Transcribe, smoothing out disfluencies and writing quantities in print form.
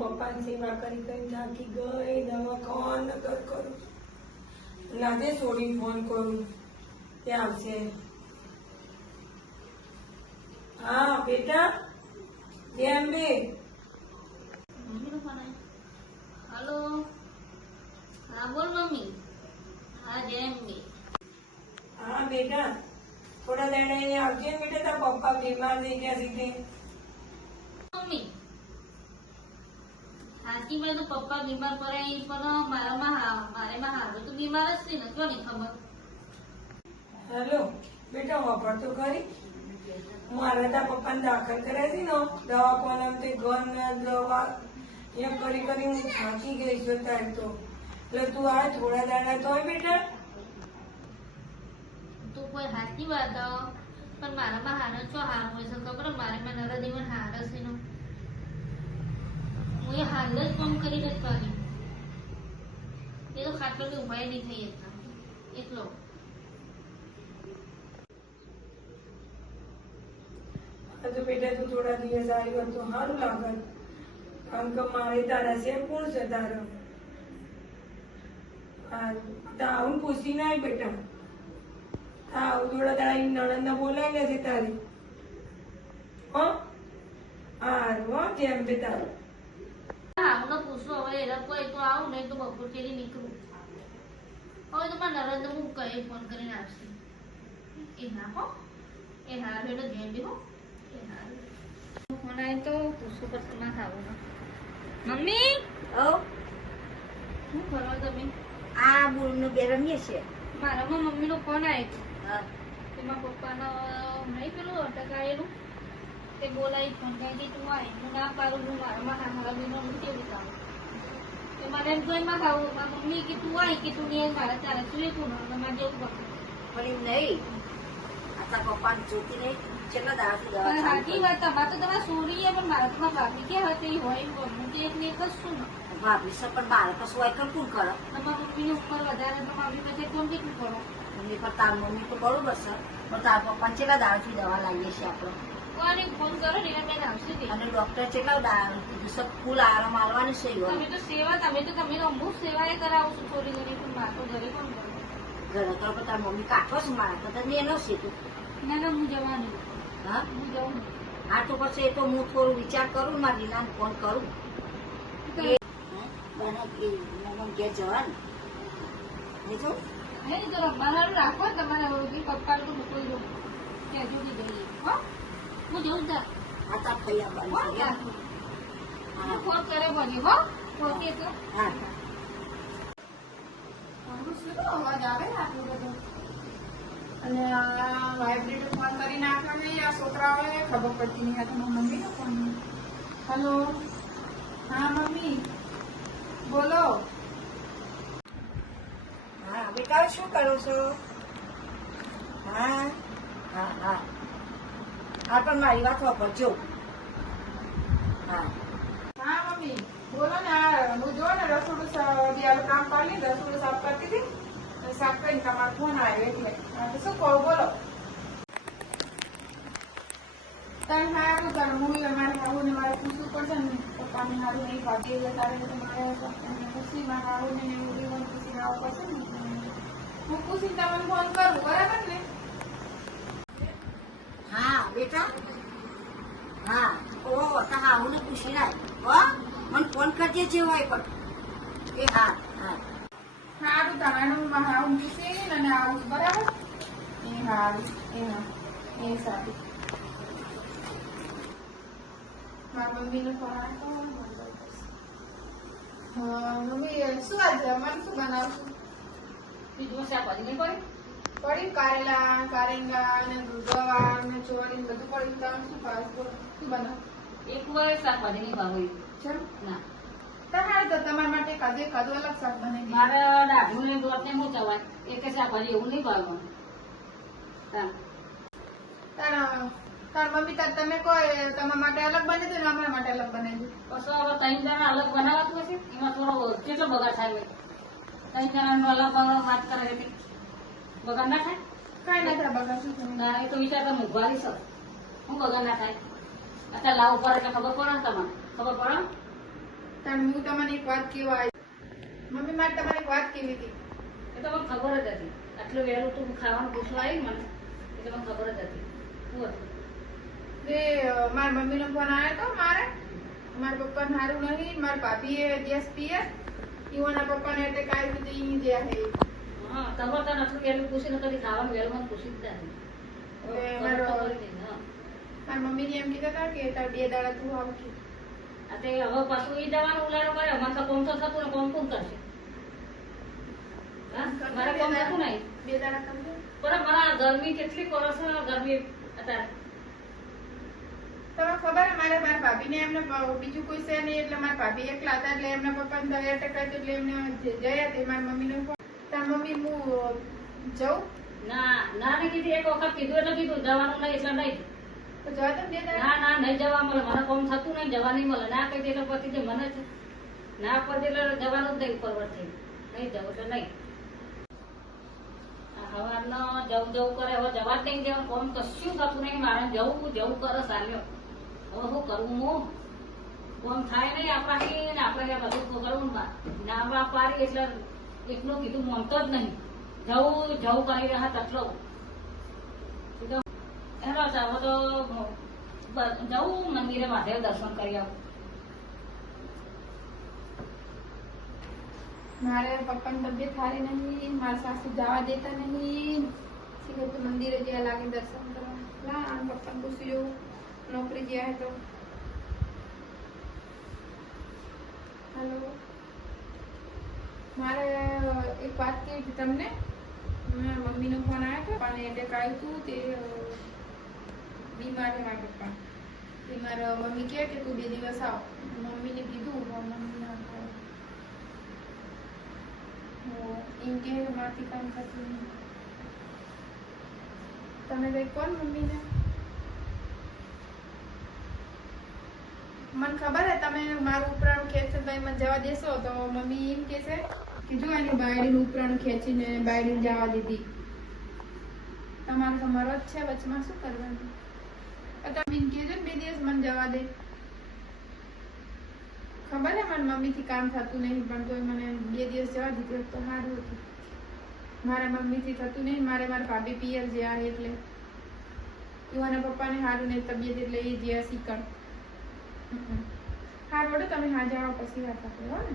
પપ્પાની સેવા કરી કરી થાકી ગઈ. દવા ખાવાનું કરું લાગે છોડી ફોન કરું ત્યાં આવશે. હા બેટા કેમ બે? हेलो हाँ बोल मम्मी हाँ जय अम्बे હા બેટા થોડા દાડા અહીંયા આવજે બેટા. તારા પપ્પા બીમાર થઈ ગયા છે. मम्मी हाथी में तो पप्पा बीमार पड़े पण मारे में हारो तो बीमार ज थी ने क्यों नहीं खबर. હેલો બેટા વાપર તો ખરી. મારે તારા પપ્પાને દાખલ કર્યા છે ને દવાખાનામાં તે ઘર દવા એમ કરી કરી હું થાકી ગઈ છું તારે તો. એટલે તું આ થોડા દાડા તો બેટા. तो कोई हाथी बात पण मारा में हारो छो हार हो से खबर मारे में नरा जीवन हार से नो मुझे हाल ज कम करी रच पारी ये तो खाटलो के उपाय नहीं થઈ એકતા એટલો. તો બેટા તું થોડા દિવસ આવ્યો તો સારું લાગત. કારણ કે મારે તારા છે કોણ છે તારો. આવું પૂછી નાય બેટા. થોડા દાડા નણંદ બોલાવી લેશે તારી. હો હારું હો જેમ બે તારું. હા હું પૂછું હવે એરા કોઈ તો આવું નહીં તો બપોર કેરી નીકળું. હવે તો મારા નરેન્દ્ર હું કહી ફોન કરીને આવશે. એ ના હો એ હાર એટલે જેમ બી હો એ હાર ફોન આવે તો પૂછવું પડશે ના ખાવું મમ્મી શું કરો તમે? આ બોલનો બે રમીએ છે. મારામાં મમ્મીનો ફોન આવ્યો એમાં પપ્પાનો નહીં પેલું અટકાયેલું તે બોલાવી ફોન કરી તું આવી હું ના પાડું હું મારામાં હારા બીનો કેવી કામ તો મારે એમ જોઈમાં ખાવું મારા મમ્મી કે તું આવી કે તું નહીં મારા ચાલે તું લેતું ને તમારે જેવું પકડું પણ એવું નહીં. આ તારા પપ્પાને જોતી નહીં. કેટલા દાડાથી દવા પણ ચાલુ સાચી વાત તમારે તો તમારા સોરી પણ મારા તો ભાભી કે હતી હોય હું કે એક ને એક જ છું ને કરી. ભાભી છે પણ મારે તો શું કોણ કરે? તમારા મમ્મીની ઉપર વધારે તો ભાભી પછી કોણ કેટલું કરો મમ્મી પણ તાર મમ્મી તો બરોબર છે પણ તારા પપ્પાને કેટલા દાડાથી દવા લાવીએ છીએ આપણે. કોને ફોન કરો ને બેન આવશે તે અને ડોક્ટર કેટલા દાડા કીધું છે ફૂલ આરામ આલવાની છે. તમે તો સેવા તમે તો અમુક સેવા એ કરાવો છો થોડી ઘણી પણ મારે તો ઘરે કોણ કરો ઘરે તો પણ તાર મમ્મી કાઢો છે મારા તો તને એનો છે તું. ના ના હું જવાની હા હું જાઉં હા તો પછી એ તો હું થોડું વિચાર કરું મારા રીનાને ફોન કરું. ઘેર જવાનું નહીં જવું. નહીં તો રમવાનું રાખો તમારા પપ્પા તો મોકલી દો ત્યાં જોડી જઈએ હો હું જઉં તા આ તાર ખાઈ આવવાનું છે. હું ફોન કરે બની હો ઓકે તો હા અવાજ આવે ને આટલું બધું અને આ વાઇબ્રેટર ફોન કરી નાખ્યો નહીં. આ છોકરાઓને ખબર પડતી નહીં. આ તમારા મમ્મીનો ફોન. હેલો હા મમ્મી બોલો. હા બેટા શું કરો છો? હા હા હા હા પણ મારી વાત વાપરજો. હા હા મમ્મી બોલો ને. આ હું જો ને રસોડું દિયાલું કામ કરી રસોડું સાફ કરતી હતી. સાફ કરીને તમારો ફોન આવ્યો એટલે હા તો શું કહું બોલો. તમે સારું કરો. હું મારે આવું ને મારે પૂછવું પડશે ને પપ્પાને સારું નહીં ભાગી એટલે તારે તમારે પછી મારે આવું ને એવું એવું પૂછીને આવવું પડશે ને. હું પૂછીને તમને ફોન કરું બરાબર ને. હા બેટા હા ઓહો તો હા હું પૂછી નાખ હો મને ફોન કરજે જે હોય પણ. એ હા હા સારું તમારું મારે આવું પૂછીને અને આવું બરાબર. એ સારું એ હા એ સારું. મારા મમ્મીનો ફોન આવ્યો. હા મમ્મી શું આજે જમવાનું શું બનાવશું? બીજું શાકભાજી નહીં પડે પડી કારેલા કારેંગા અને ગવા અને ચોળી બધું પડી. તમે શું ખાસ શું બનાવ? એક વાર શાકભાજી નહીં ભાવ છે ના તમારે તો તમારા માટે કાદે કાદુ અલગ શાક બનાવી દીધું. મારે દાઢું ને દોત ને હું ચવાય એક શાકભાજી એવું નહીં ભાવવાનું. તાર મમ્મી તમે કોઈ તમારા માટે અલગ બનાવી દો ને અમારા માટે અલગ બનાવી દો. પછી હવે ત્રણ જણા અલગ બનાવતું હશે એમાં થોડો કેટલો બગાડ થાય ત્રણ જણાનો અલગ વાત કરે છે બગાડ ના થાય કઈ ના થાય બગા શું તમે ના એ તો વિચાર તમે ઉભારી છો હું બગાડ ના થાય અત્યારે લાવ પડે એટલે ખબર પડે ને તમારે ખબર પડે તાણ હું તમને એક વાત કહેવા આવી. મમ્મી મારે તમારે એક વાત કહેવી હતી. એ તો મને ખબર જ હતી. આટલું વહેલું તું ખાવાનું પૂછવા આવી મને એટલે મને ખબર જ હતી. શું હતું? તે મારા મમ્મીનો ફોન આવ્યો તો મારા પપ્પાને સારું નહીં. મારા ભાભીએ ગેસ પીએ ઈવાના પપ્પાને એટેક આવ્યું તો ઈ જ્યાં હે. હા, તમારે તને આટલું વહેલું પૂછીને કદી ખાવાનું વહેલું મને પૂછી જ નથી. એટલે ખબર તો પડી ગઈ ને. હા. મારા મમ્મીને એમ કીધા હતા કે તાર 2 દાડા તું આવજો. આ તે હવે પાછું ઈ જવાનું ઉલારો કરે મને તો કોમ તો થતું ને કોમ કોણ કરશે? હા? મારે કોમ થતું નહીં. 2 દાડા કરજો. પણ મારા ગરમી કેટલી કરો છે ગરમી અત્યારે. તમને ખબર હે મારા ભાભીને એમને બીજું કોઈ છે નહીં એટલે મારા ભાભી એકલા હતા એટલે એમના પપ્પાને તો એટેક આવ્યો એટલે એમને જયા તે મારા મમ્મીનો ફોન. તાર મમ્મી હું જઉં ના ના ને કીધી એક વખત કીધું એટલે કીધું જવાનું નહીં એટલે નહીં. તો જવા દો 2 દાડા. ના ના નહીં જવા મળે મને કોમ થતું નહીં જવા નહીં મળે ના કહી દે એટલે પછી જે મને છે ના પડી એટલે જવાનું જ નહીં પરવડ થઈ નહીં જવું એટલે નહીં. હવારનો જવું જવું કરે હવે જવા જ નહીં દેવાનું કોમ કશું થતું નહીં મારે જવું કરે ચાલ્યો હવે શું કરવું હું કોમ થાય નહીં આપણાથી ને આપણે બધું કરવું ના આપણા પાડી એટલે એકનું કીધું માનતો જ નહીં જવું કરી રહ્યા તટલો એનો ચાલો તો જવું મંદિરે મહાદેવ દર્શન કરી આવું. મારે પપ્પાની તબિયત સારી નહીં. મારા સાસુ જવા દેતા નહીં. શીખર તો મંદિરે જ્યાં લાગે દર્શન કરવા. લા આમ પપ્પાને પૂછી જવું નોકરી જ્યાં હે તો. હેલો, મારે એક વાત કહી હતી તમને. મમ્મીનો ફોન આવ્યો હતો પણ એટેક આવ્યું હતું તે બીમાર છે મારા પપ્પા. તે મારા મમ્મી કહે કે તું 2 દિવસ આવ. મમ્મીને કીધું પણ મમ્મી ના આવે. એમ કે મારથી કામ થતું નહીં. તમે કઈ કોણ મમ્મીને? મને ખબર હે તમે મારું ઉપરાણું ખેંચો તો મને જવા દેશો તો મમ્મી એમ કે છે કે જો એની બાયડીનું ઉપરાણું ખેંચીને બાયડીને જવા દીધી. તમારે તો મરદ છે વચમાં શું કરવાનું? તમે એમ કહેજો ને 2 દિવસ મને જવા દે. ખબર હે મારી મમ્મીથી કામ થતું નહીં પણ તોય મને 2 દિવસ જવા દીધું તો સારું હતું. મારા મમ્મીથી થતું નહીં. મારા ભાભી પિયર જ્યાં એટલે એવાના પપ્પાને સારું નહીં તબિયત એટલે એ જ્યાં શીખણ. સારું તમે હા જાઓ પછી વાત આપણે હો ને.